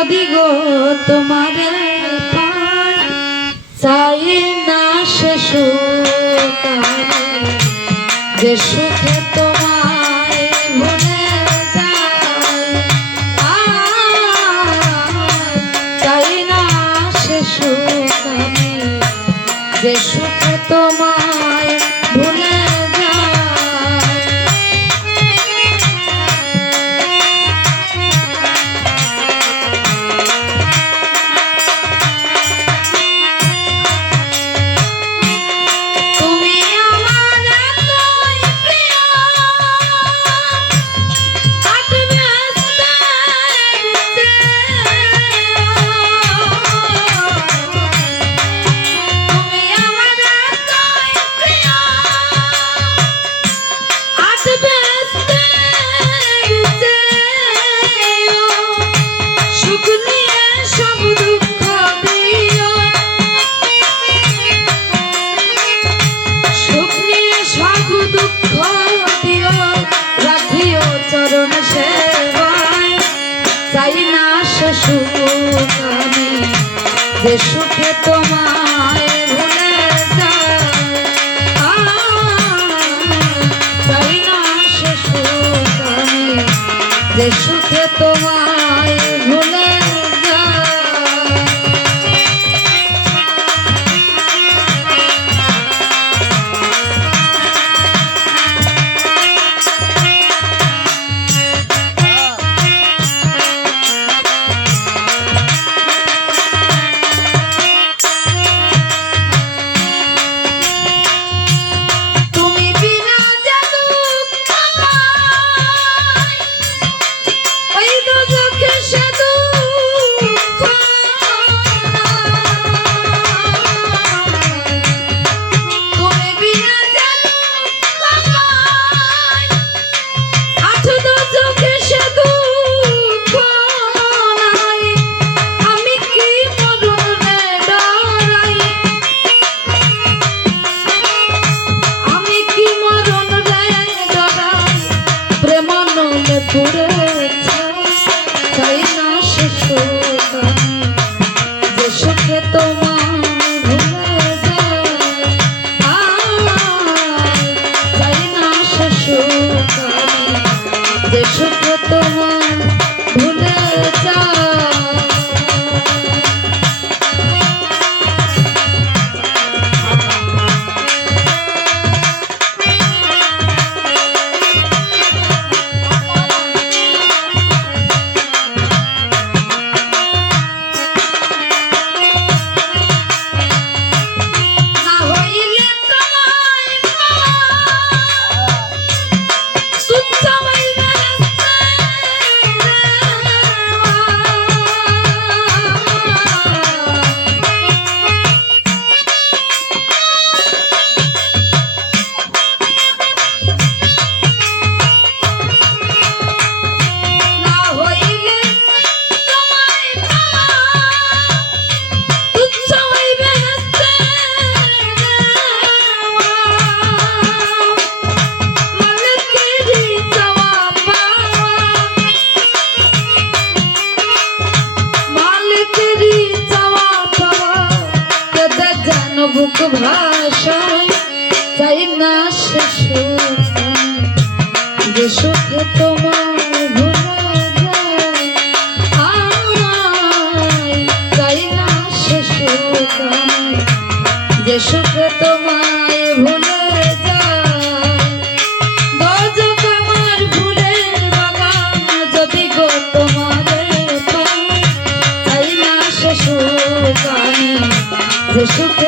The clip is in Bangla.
যদি গো তোমারে পাই চাই না সে সুখ যে সুখে তোমায় ভুলে যাই চাই না সে সুখ যে সুখে তোমায় ভুলে যে সুখে তোমায় ভুলে যাই চাই না সে সুখ আমি যে সুখে তোমায় ভুলে চাই না সে সুখ যে সুখে তোমায় ভুলে যাই চাই না সে সুখ যে সুখে তোমায় ভুলে যাই বুক ভাষায় চাই না সে সুখ যে সুখে তোমায় ভুলে যাই চাই না সে সুখ যে সুখে তোমায় ভুলে যাই দোজখ আমার ভুলের বাগান যদি গো তোমারে পাই চাই না সে সুখ যে সুখে